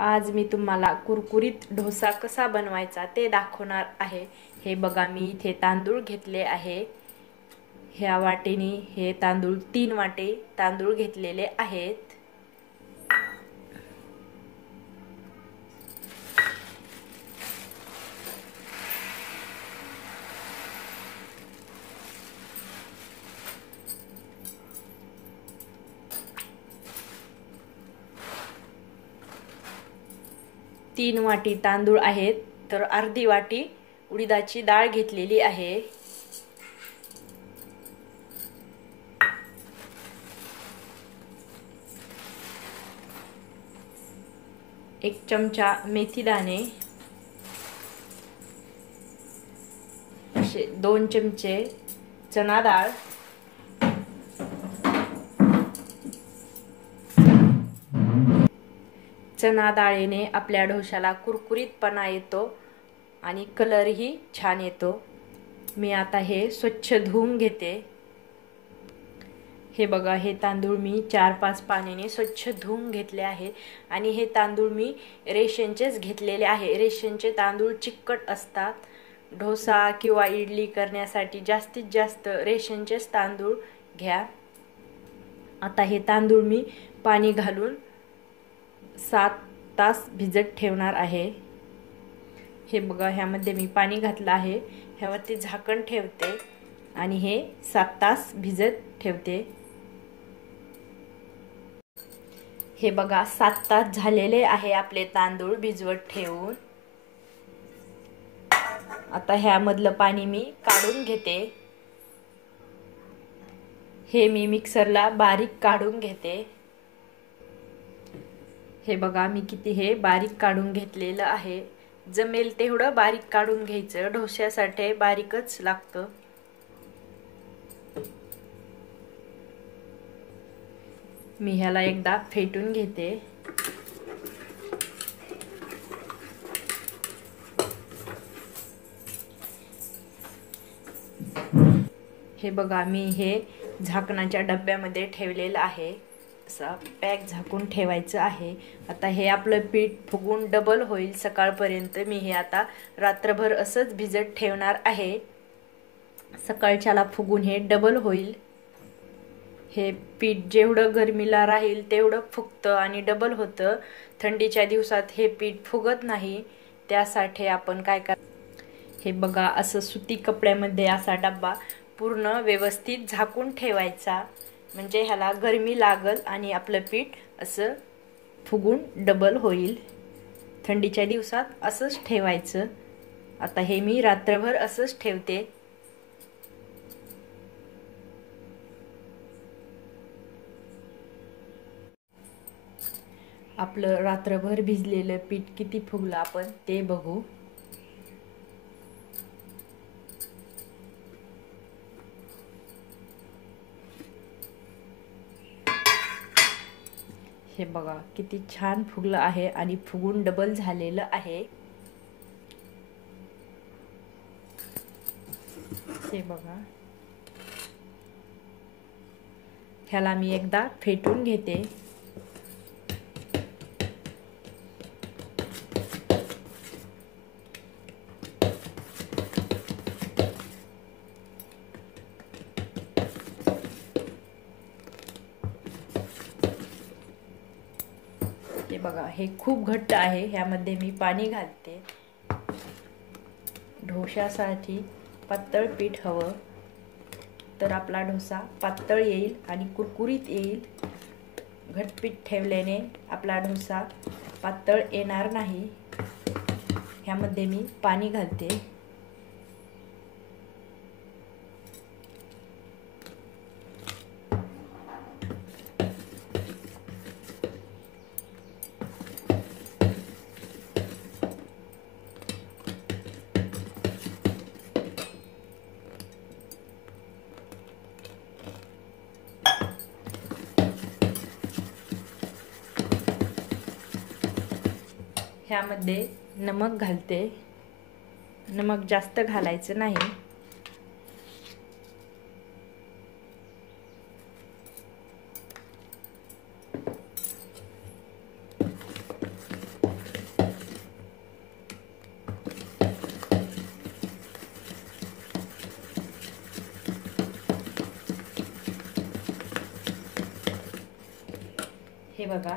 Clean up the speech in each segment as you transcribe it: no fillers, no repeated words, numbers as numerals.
आज मी तुम्हाला कुरकुरीत डोसा कसा बनवायचा ते दाखवणार आहे। हे बघा, मी इथे तांदूळ घेतले आहे। ह्या वाटीने हे तांदूळ 3 वाटे तांदूळ घेतलेले आहेत। तीन वाटी तांदूळ आहेत, तर अर्धी वाटी उडीदाची डाळ घेतलेली आहे। एक चमचा मेथी दाणे, असे 2 चमचे चना डाळ, चना डाळीने आपल्या डोशाला कुरकुरीतपणा येतो आणि कलरही छान येतो। मी आता हे स्वच्छ धुवून घेते। हे बघा, हे तांदूळ मी 4-5 पाण्याने स्वच्छ धुवून घेतले आहे आणि हे तांदूळ मी रेशनचेच घेतलेले आहे। रेशनचे तांदूळ चिकट असतात। डोसा किंवा इडली करण्यासाठी जास्तीत जास्त रेशनचेच तांदूळ घ्या। आता हे तांदूळ मी पाणी घालून 7 तास भिजत ठेवणार आहे। हे बघा, ह्यामध्ये मी पाणी घातलं आहे। ह्यावरती झाकण ठेवते आणि हे 7 तास भिजत ठेवते। हे बघा, 7 तास झालेले आहे आपले तांदूळ भिजवत ठेवून। आता ह्यामधलं पाणी मी काढून घेते। हे मी मिक्सरला बारीक काढून घेते। हे बघा, मी किती हे बारीक काढून घेतलेलं आहे। जमेल तेवढं बारीक काढून घ्यायचं, डोश्यासाठी बारीकच लागतं। मी ह्याला एकदा फेटून घेते। हे बघा, मी हे झाकणाच्या डब्यामध्ये ठेवलेलं आहे। असा पॅक झाकून ठेवायचं आहे। आता हे आपलं पीठ फुगून डबल होईल सकाळपर्यंत। मी हे आता रात्रभर असंच भिजत ठेवणार आहे। सकाळच्याला फुगून हे डबल होईल। हे पीठ जेवढं गरमीला राहील तेवढं फुगतं आणि डबल होतं। थंडीच्या दिवसात हे पीठ फुगत नाही, त्यासाठी आपण काय हे बघा, असं सुती कपड्यामध्ये असा डब्बा पूर्ण व्यवस्थित झाकून ठेवायचा, म्हणजे ह्याला गरमी लागल आणि आपलं पीठ असं फुगून डबल होईल। थंडीच्या दिवसात असंच ठेवायचं। आता हे मी रात्रभर असंच ठेवते। आपलं रात्रभर भिजलेलं पीठ किती फुगलं आपण ते बघू। हे बघा, किती छान फुगलं आहे आणि फुगून डबल झालेलं आहे। हे बघा, ह्याला मी एकदा फेटून घेते। हे बघा, हे खूप घट्ट आहे। ह्यामध्ये मी पाणी घालते। डोशासाठी पातळ पीठ हवं, तर आपला डोसा पातळ येईल आणि कुरकुरीत येईल। घट्ट पीठ ठेवल्याने आपला डोसा पातळ येणार नाही। ह्यामध्ये मी पाणी घालते। ह्यामध्ये नमक घालते। नमक जास्त घालायचं नाही। हे बघा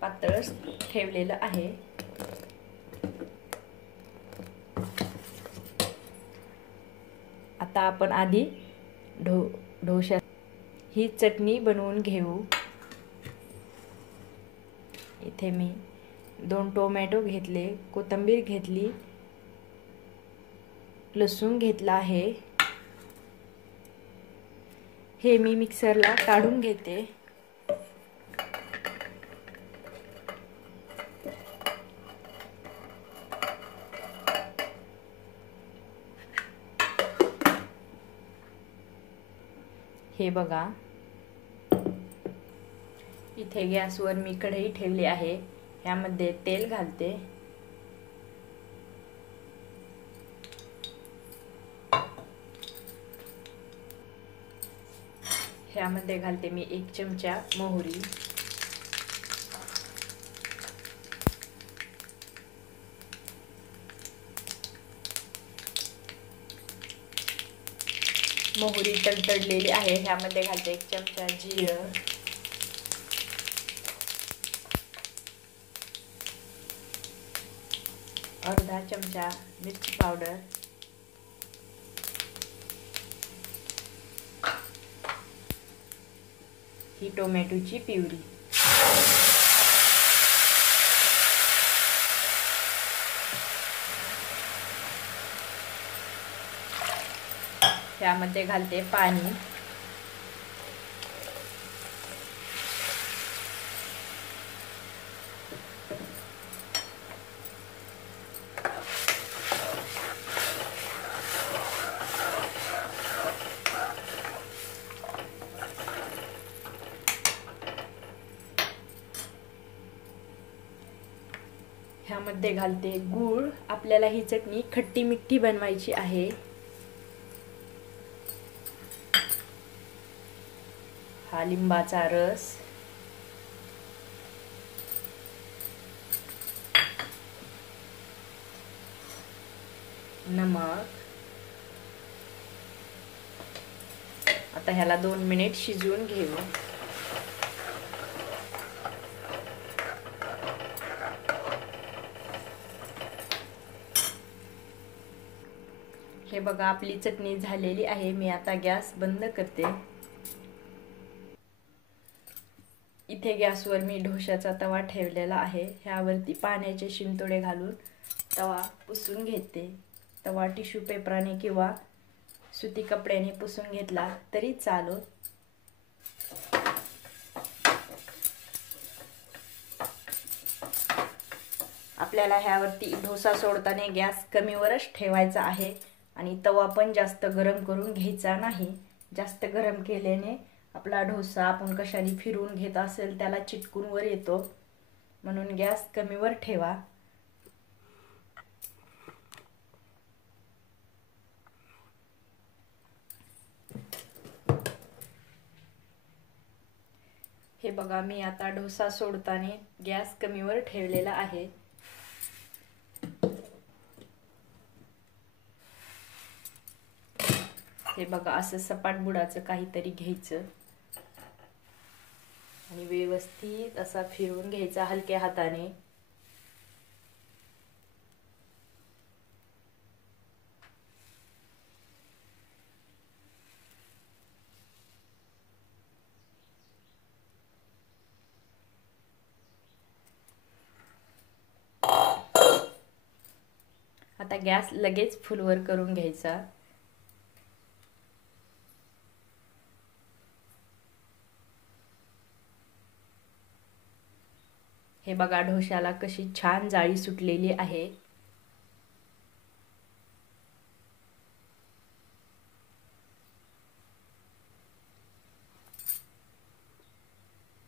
पातळच ठेवलेलं आहे. आता आपण आधी ढोशा ही चटणी बनवून घेऊ. इथे मी 2 टोमॅटो घेतले, कोथिंबीर घेतली, लसूण घेतला आहे. हे मी मिक्सरला काढून घेते. हे बघा इथे गॅसवर मी कढई ठेवली आहे. यामध्ये तेल घालते. ह्यामध्ये घालते मी 1 चमचा मोहरी, मोहरी तडतडलेली आहे. ह्यामध्ये घालते 1 चमचा जिरं, अर्धा चमचा मिरची पावडर, ही टोमॅटोची प्युरी, त्यामध्ये घालते पाणी, ह्यामध्ये घालते गूळ. आपल्याला ही चटणी खट्टी मिठी बनवायची आहे. हा लिंबाचा रस, नमक. आता ह्याला 2 मिनिट शिजवून घेऊ. हे बघा आपली चटणी झालेली आहे. मी आता गॅस बंद करते. इथे गॅसवर मी ढोशाचा तवा ठेवलेला आहे. ह्यावरती पाण्याचे शिंतोडे घालून तवा पुसून घेते. तवा टिश्यू पेपराने किंवा सुती कपड्याने पुसून घेतला तरी चालेल. आपल्याला ह्यावरती डोसा सोडताना गॅस कमीवरच ठेवायचा आहे आणि तवा पण जास्त गरम करून घ्यायचा नाही. जास्त गरम केल्याने आपला डोसा आपण कशाने फिरवून घेत असेल त्याला चिटकून वर येतो. म्हणून गॅस कमीवर ठेवा. हे बघा मी आता डोसा सोडताना गॅस कमीवर ठेवलेला आहे. हे बघा असं सपाट बुडाचं काहीतरी घ्यायचं आणि व्यवस्थित असा फिरवून घ्यायचा हलक्या हाताने. आता गॅस लगेच फुलवर करून घ्यायचा. हे बघा ढोशाला कशी छान जाळी सुटलेली आहे.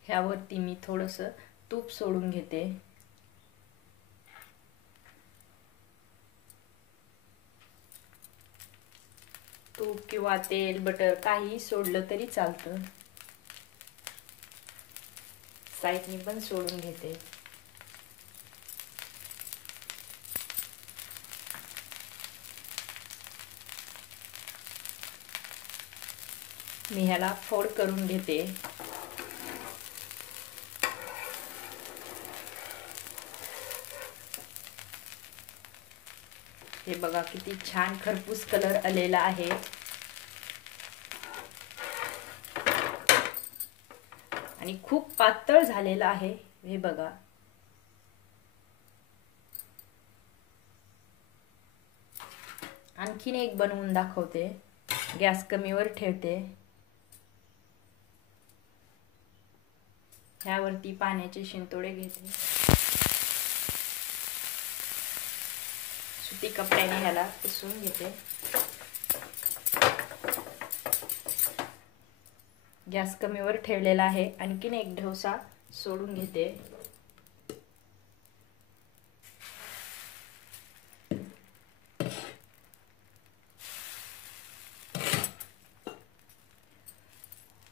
ह्यावरती मी थोडंसं तूप सोडून घेते. तूप किंवा तेल, बटर काही सोडलं तरी चालतं. साईडनी पण सोडून घेते. मी ह्याला फोल्ड करून घेते. हे बघा किती छान खरपूस कलर आलेला आहे. आणि खूप पातळ झालेला आहे. हे बघा. आणखीन एक बनवून दाखवते. गॅस कमीवर ठेवते. ह्यावरती पाण्याचे शिंतोडे घेते. सुती कपड्याने ह्याला पुसून घेते. गॅस कमीवर ठेवलेला आहे. आणखीन एक ढोसा सोडून घेते.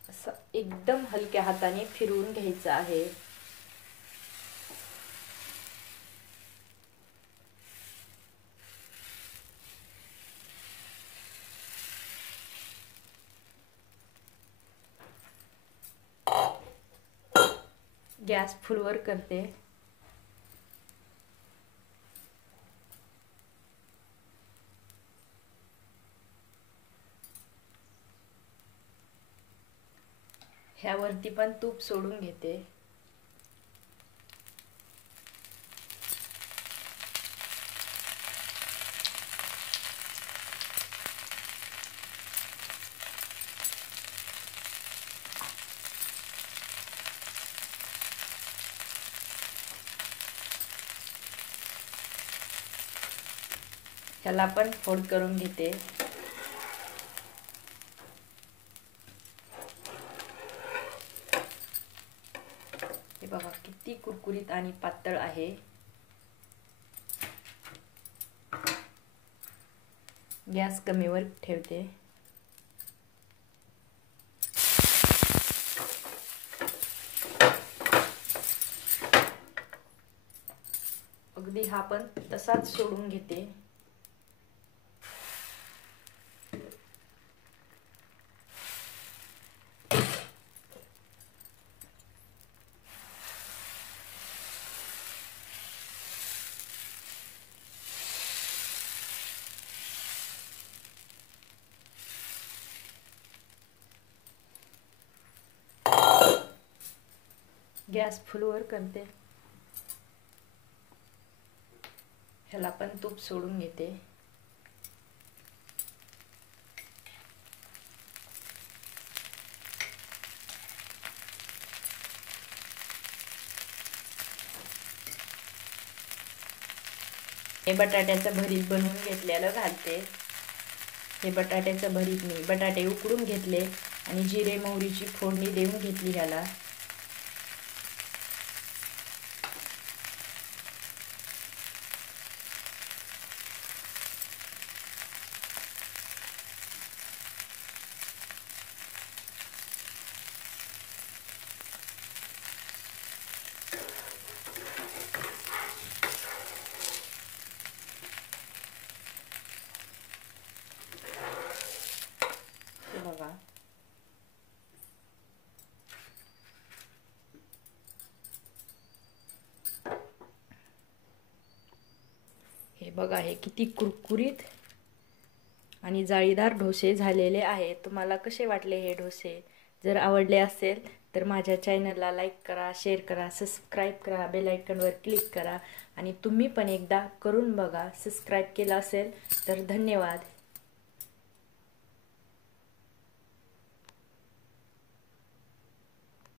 असं एकदम हलक्या हाताने फिरवून घ्यायचं आहे. गॅस फुलवर करते. ह्यावरती पण तूप सोडून घेते. ह्याला पण फोल्ड करून घेते. हे बघा किती कुरकुरीत आणि पातळ आहे. गॅस कमीवर ठेवते. अगदी हा पण तसाच सोडून घेते. गॅस फुलवर करते. ह्याला पण तूप सोडून घेते. हे बटाट्याचं भरीत बनवून घेतलेलं घालते. हे बटाट्याचं भरीत मी बटाटे उकडून घेतले आणि जिरे मोहरीची फोडणी देऊन घेतली ह्याला. बघा हे बघा हे किती कुरकुरीत आणि जाळीदार डोसे झालेले आहेत. तुम्हाला कसे वाटले हे डोसे? जर आवडले असेल तर माझ्या चॅनलला लाईक करा, शेअर करा, सबस्क्राईब करा, बेल आयकॉनवर क्लिक करा आणि तुम्ही पण एकदा करून बघा. सबस्क्राईब केलं असेल तर धन्यवाद.